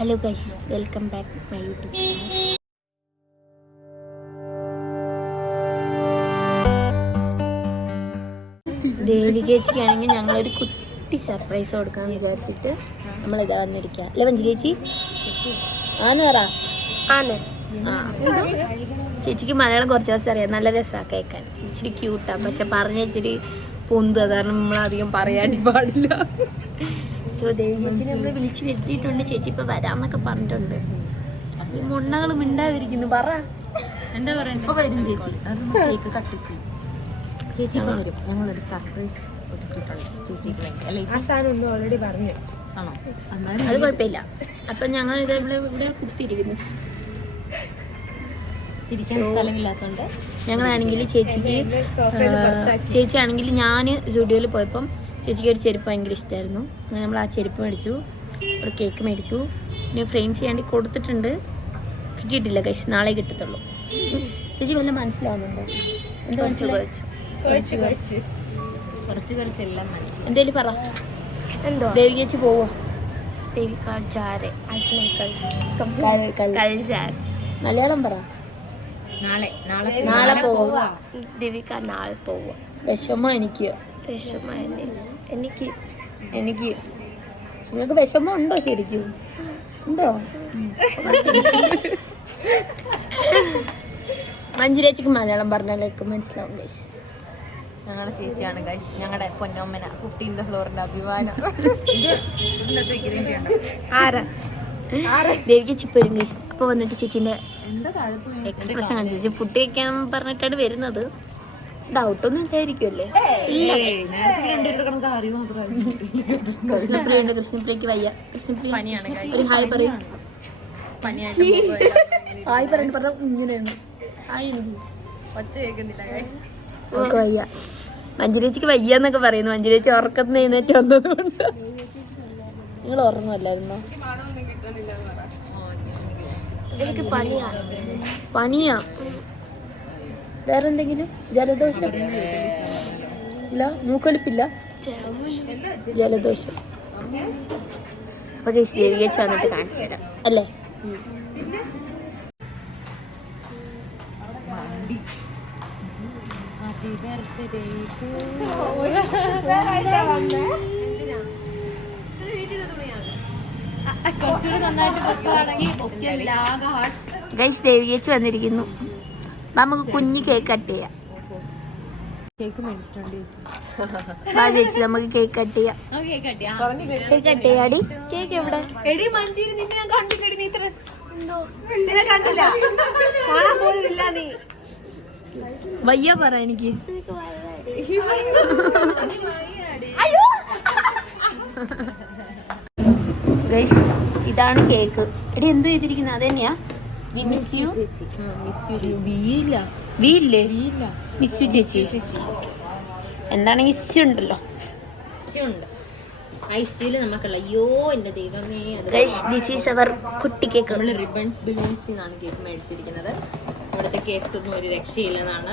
Hello guys, welcome back my YouTube channel. ദേവികേച്ചിക്കാണെങ്കിൽ ഞങ്ങളൊരു കുട്ടി സർപ്രൈസ് കൊടുക്കാമെന്ന് വിചാരിച്ചിട്ട് നമ്മളിതാ വന്നിരിക്കുക. അല്ലേ മഞ്ജു ചേച്ചി? ആന്ന് പറ. ചേച്ചിക്ക് മലയാളം കുറച്ച് അറിയാം. നല്ല രസമാണ് കേൾക്കാൻ. ഇച്ചിരി ക്യൂട്ടാണ്, പക്ഷെ പറഞ്ഞ ഇച്ചിരി പൊന്ത്, കാരണം നമ്മളധികം പറയാൻ പാടില്ല. സോ ദേവികേച്ചിനെ നമ്മൾ വിളിച്ച് വരുത്തിയിട്ടുണ്ട്. ചേച്ചി ഇപ്പം വരാമെന്നൊക്കെ പറഞ്ഞിട്ടുണ്ട്. ഈ മുണ്ണകൾ മിണ്ടാതിരിക്കുന്നു. പറ എന്താ പറയണ്ടേ? വരും ചേച്ചി. കേക്ക് കട്ടിച്ച് ചേച്ചി വരും. ഞങ്ങളൊരു സർപ്രൈസ് കൊടുത്തിട്ടുണ്ട് ചേച്ചിക്ക് വേണ്ടി. അല്ലേ സാധനം ഓൾറെഡി പറഞ്ഞു ആണോ? അത് കുഴപ്പമില്ല. അപ്പം ഞങ്ങൾ ഇത് ഇവിടെ കുത്തിയിരിക്കുന്നു. ഇരിക്കാൻ സ്ഥലമില്ലാത്തതുകൊണ്ട് ഞങ്ങളാണെങ്കിൽ ചേച്ചിയാണെങ്കിൽ ഞാൻ സ്റ്റുഡിയോയിൽ പോയപ്പം ചേച്ചിക്ക് ഒരു ചെരുപ്പ് ഭയങ്കര ഇഷ്ടമായിരുന്നു. അങ്ങനെ നമ്മൾ ആ ചെരുപ്പ് മേടിച്ചു, ഒരു കേക്ക് മേടിച്ചു, പിന്നെ ഫ്രെയിം ചെയ്യാണ്ടി കൊടുത്തിട്ടുണ്ട്. കിട്ടിയിട്ടില്ല കൈസ്, നാളെ കിട്ടത്തുള്ളൂ. ചേച്ചി വല്ല മനസ്സിലാവുന്നുണ്ടോ? എന്താ എന്തേലും പറ. എന്തോ ദേവികേച്ചി പോവോ? മലയാളം പറ. നാളെ പോവാ. ദേവിക നാളെ പോവാ. വിഷമം എനിക്ക്. നിങ്ങൾക്ക് വിഷമം ഉണ്ടോ? ശരിക്കും ഉണ്ടോ? മഞ്ജുരേച്ചിക്ക് മലയാളം പറഞ്ഞാലേക്ക് മനസ്സിലാവും ഗൈസ്. ഞങ്ങളുടെ ചേച്ചിയാണ് ഗൈസ്, ഞങ്ങളുടെ പൊന്നോമ്മന 15th ഫ്ലോറിന്റെ അഭിമാനം. ദേവികേച്ചി വരും ഗൈസ്. അപ്പൊ വന്നിട്ട് ചേച്ചിന്റെ എക്സ്പ്രഷൻ കാണിച്ചു. ഫുഡ് കഴിക്കാൻ പറഞ്ഞിട്ടാണ് വരുന്നത്. ഡൗട്ടൊന്നും ഇല്ലായിരിക്കുമല്ലേ? കൃഷ്ണപ്രിയ ഉണ്ട്. കൃഷ്ണപ്രിയക്ക് വയ്യ. കൃഷ്ണപ്രിയ ഒരു ഹായ് പറയും. ഹായ് പറഞ്ഞു ഇങ്ങനെയാണ്. ഹായ് എനിക്ക് വയ്യ. മഞ്ജുരേച്ചിക്ക് വയ്യ എന്നൊക്കെ പറയുന്നു. മഞ്ജുരേച്ചി ഉറക്കത്തിന് എഴുന്നേറ്റ് വന്നതുകൊണ്ട്. നിങ്ങൾ ഉറങ്ങുമല്ലായിരുന്നോ? എനിക്ക് പനിയാ. വേറെന്തെങ്കിലും? ജലദോഷം ഇല്ല? മൂക്കൊലിപ്പില്ല? ജലദോഷം. അപ്പൊ ദേവികേച്ചി വന്നിട്ട് കാണിച്ചു തരാം അല്ലേ? ഗൈസ്, ദേവികേച്ചി വന്നിരിക്കുന്നു. നമുക്ക് കുഞ്ഞ് കേക്ക് കട്ട് ചെയ്യാം. കേക്ക് മേടിച്ചിട്ടുണ്ട് ചേച്ചി. നമുക്ക് കേക്ക് കട്ട് ചെയ്യാം. കേക്ക് കട്ട് ചെയ്യാടി. കേക്ക് എവിടെ? വയ്യ പറ എനിക്ക്. ഗൈസ്, ഇതാണ് കേക്ക്. എടി എന്തോ ചെയ്തിരിക്കുന്നത്? അത് തന്നെയാ. മിസ് യു ചേച്ചി. എന്താണെങ്കിൽ ഇഷ്യൂ ഉണ്ടല്ലോ. അയ്യോ എന്റെ ദൈവമേ. കുട്ടി കേക്ക്. നമ്മള് റിബൺസ് ബലൂൺസ് എന്നാണ് കേക്ക് മേടിച്ചിരിക്കുന്നത്. ഇവിടുത്തെ കേക്ക്സ് ഒന്നും ഒരു രക്ഷയില്ലെന്നാണ്.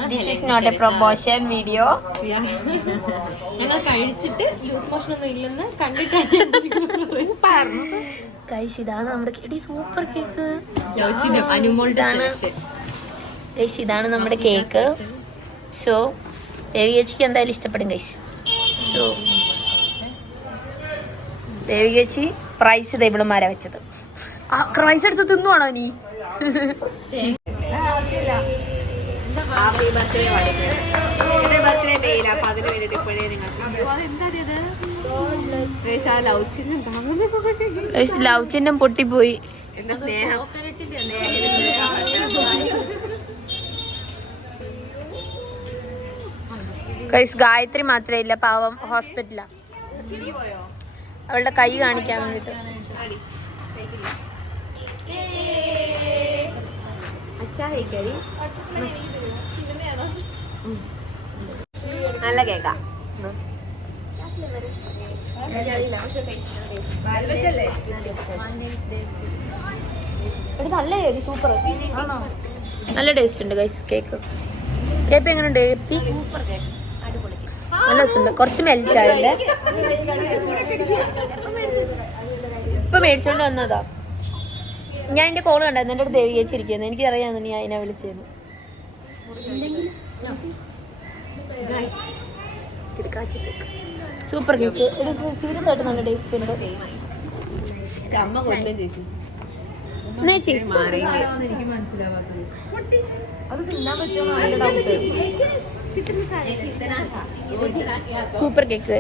വീഡിയോ ഞങ്ങൾ കഴിച്ചിട്ട് ലൂസ് മോഷൻ ഒന്നും ഇല്ലെന്ന് കണ്ടിട്ടാണ്. ഇതാണ് നമ്മുടെ സൂപ്പർ കേക്ക്. ഇതാണ് നമ്മുടെ കേക്ക്. സോ ദേവികേച്ചിക്ക് എന്തായാലും ഇഷ്ടപ്പെടും ഗൈസ്. സോ ദേവികേച്ചി പ്രൈസ് ഇവളുമാരാ വെച്ചത്. പ്രൈസ് എടുത്ത് തിന്നുവാണോ നീ? ലവ് ചിഹ്നം പൊട്ടിപ്പോയി. ഗായത്രി മാത്രമേ ഇല്ല, പാവം ഹോസ്പിറ്റലാ. അവളുടെ കൈ കാണിക്കാൻ വേണ്ടിട്ട്. നല്ല കേക്കാ. നല്ല കേക്ക്, സൂപ്പർ. നല്ല ടേസ്റ്റ് ഉണ്ട് ഗൈസ് കേക്ക്. കേക്ക് എങ്ങനെയുണ്ട്? സൂപ്പർ കേക്ക്, അടിപൊളി. നല്ല രസമുണ്ട്. കുറച്ച് മെൽറ്റ് ആയില്ലേ? ഇപ്പൊ മേടിച്ചോണ്ട് വന്നതാ. ഞാൻ എന്റെ കോള് കണ്ടായിരുന്നു, എന്റെ അടുത്ത് ദേവി ചേച്ചിരിക്കുന്നു. എനിക്കറിയാം നീ അതിനെ വിളിച്ചേന്ന്. Super cake. സീരിയസ് ആയിട്ട് നല്ല ടേസ്റ്റ് ഉണ്ട്. Super cake.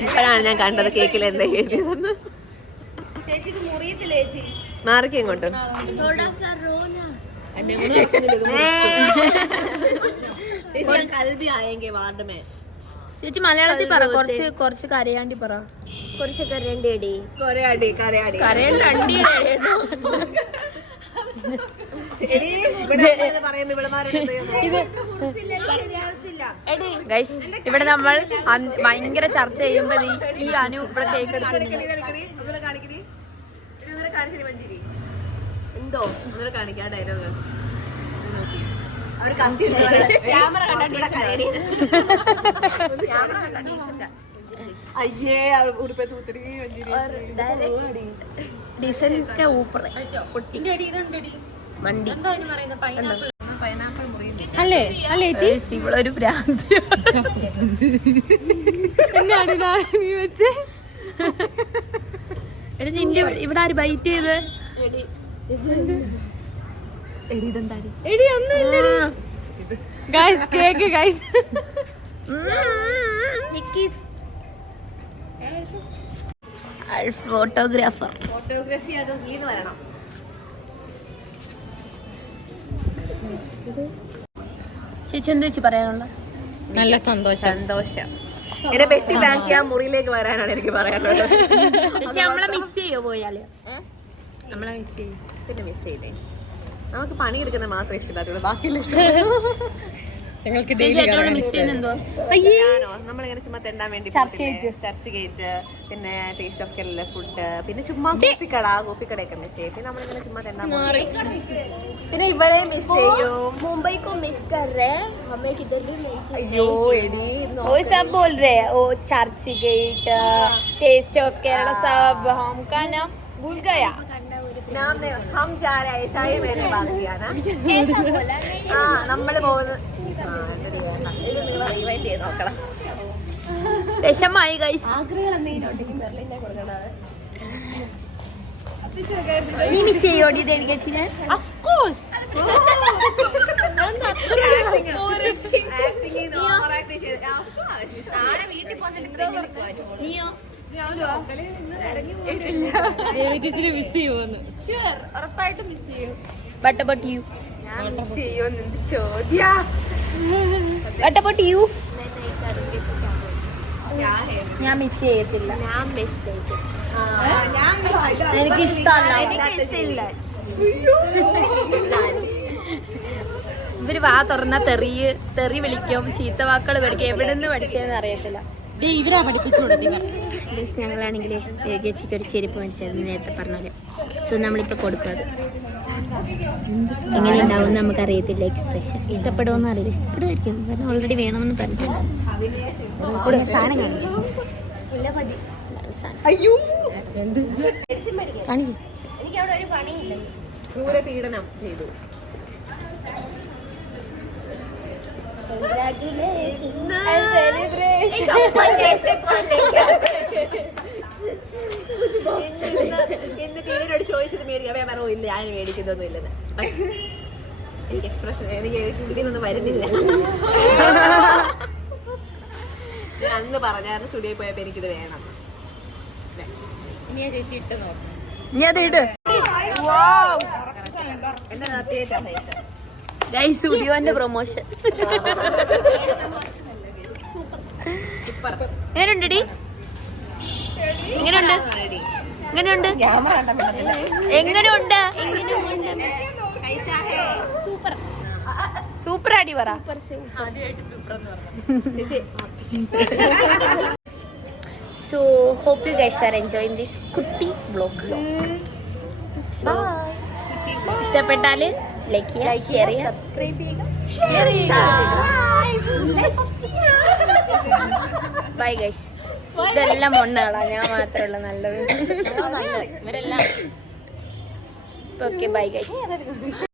ഇപ്പോഴാണ് ഞാൻ കണ്ടത് കേക്കിൽ എന്താ എഴുതിയതെന്ന്. മാർക്ക് ഇങ്ങോട്ട് ചേച്ചി മലയാളത്തിൽ പറ, കുറച്ച് കരയാണ്ടി പറ. കുറച്ച് കരയാണ്ടി ഗൈസ്. ഇവിടെ നമ്മൾ ഭയങ്കര ചർച്ച ചെയ്യുമ്പോ ഈ അനു ഇവിടെ കേക്ക് എടുക്കുന്നു. എന്തോ കാണിക്കാ ഡയലോഗ് അയ്യേ ഉടുപ്പത്ത് അല്ലേ അല്ലേ ചേച്ചി ഇവളൊരു ഭ്രാന്തി. ഇവിടെ ആര് ബൈറ്റ് ചെയ്ത്? ഫോട്ടോഗ്രാഫി അതോ നീന്ന് വരണം. ചേച്ചി എന്താ ചേച്ചി പറയാനുള്ള? നല്ല സന്തോഷം. എന്നെ പെട്ടി ബാങ്ക് ചെയ്യാൻ മുറിയിലേക്ക് വരാനാണ് എനിക്ക് പറയാനുള്ളത്. ചേച്ചി നമ്മളെ മിസ് ചെയ്യോ പോയാല്? നമ്മളെ മിസ് ചെയ്യും. പിന്നെ മിസ് ചെയ്തേ. നമുക്ക് പണിയെടുക്കുന്നത് മാത്രമേ ഇഷ്ടമില്ലാത്തുള്ളൂ, ബാക്കിയെല്ലാം ഇഷ്ടം. നമ്മളിങ്ങനെ ചുമ്മാ തെണ്ടാൻ വേണ്ടി ചർച്ച് ഗേറ്റ്, പിന്നെ ടേസ്റ്റ് ഓഫ് കേരള ഫുഡ്, പിന്നെ ചുമ്മാ കോഫിക്കടയൊക്കെ മിസ് ചെയ്യും. പിന്നെ നമ്മളിങ്ങനെ ചുമ്മാ തെണ്ടാൻ പിന്നെ ഇവിടെ മിസ് ചെയ്യും. മുംബൈ മിസ് കറേ അയ്യോ എടി church gate, taste of Kerala सब हमका नाम भूल गया. हम जा रहे हैं, ऐसा ही मैंने बात किया ना. हाँ നമ്മൾ പോകുന്നത് നോക്കണം. വിഷമായി ഗൈസ്. നീ മിസ് ചെയ്യോടി ദേവി ചേച്ചിനെ? Of course. നീയോ? ഉറപ്പായിട്ടും മിസ് ചെയ്യും. What about you? What about you? ഞാൻ മിസ് ചെയ്യത്തില്ല. എനിക്ക് ഇഷ്ടമല്ല. ഇവര് വാ തുറന്ന തെറി വിളിക്കും, ചീത്ത വാക്കുകൾ പഠിക്കും. എവിടെ നിന്ന് പഠിച്ചതെന്ന് അറിയത്തില്ല. ഞങ്ങളാണെങ്കിൽ ചേച്ചിക്ക് ഒരു ചെരുപ്പ് മേടിച്ചായിരുന്നു നേരത്തെ പറഞ്ഞാല്. സോ നമ്മളിപ്പോൾ കൊടുത്തത് എങ്ങനെ ഉണ്ടാവും നമുക്കറിയത്തില്ല. എക്സ്പ്രഷൻ ഇഷ്ടപ്പെടുമെന്ന് അറിയില്ല. ഇഷ്ടപ്പെടുമായിരിക്കും, കാരണം ഓൾറെഡി വേണമെന്ന് പറഞ്ഞിട്ടില്ല. സാധനം കാണിക്കും. എനിക്കവിടെ ഒരു പണിയില്ല. ക്രൂരപീഡനം ചെയ്തു. എന്റെ ടീനോട് ചോദിച്ചത് മേടിക്കാൻ പറഞ്ഞോ ഇല്ല, ഞാൻ മേടിക്കുന്നൊന്നും ഇല്ലെന്ന്. എനിക്ക് എക്സ്പ്രഷൻ എനിക്ക് ഉള്ളിലൊന്നും വരുന്നില്ല. ഞാൻ അന്ന് പറഞ്ഞായിരുന്നു സ്റ്റുഡിയോയിൽ പോയപ്പോ എനിക്കിത് വേണം. ഇനി ചേച്ചി ഇട്ട് നോക്കാം. നീ അത് ഇട്. എന്റെ നാട്ടിലേറ്റാ പൈസ. ഗൈസ് സ്റ്റുഡിയോന്റെ പ്രൊമോഷൻ. എങ്ങനെയുണ്ടടി? എങ്ങനെയുണ്ട്? എങ്ങനെയുണ്ട്? എങ്ങനെയുണ്ട്? സൂപ്പർ. സൂപ്പർ അടി പറ. So hope you guys are enjoying this കുട്ടി vlog. So ഇഷ്ടപ്പെട്ടാല് ലൈക്ക് ചെയ്യുക, ഷെയർ ചെയ്യുക, സബ്സ്ക്രൈബ് ചെയ്യുക. Bye guys. ഇതെല്ലാം മൊണ്ണകളാ, ഞാൻ മാത്രമുള്ള നല്ലത്. ഇവരെല്ലാം ഓക്കെ ബൈ ഗൈസ്.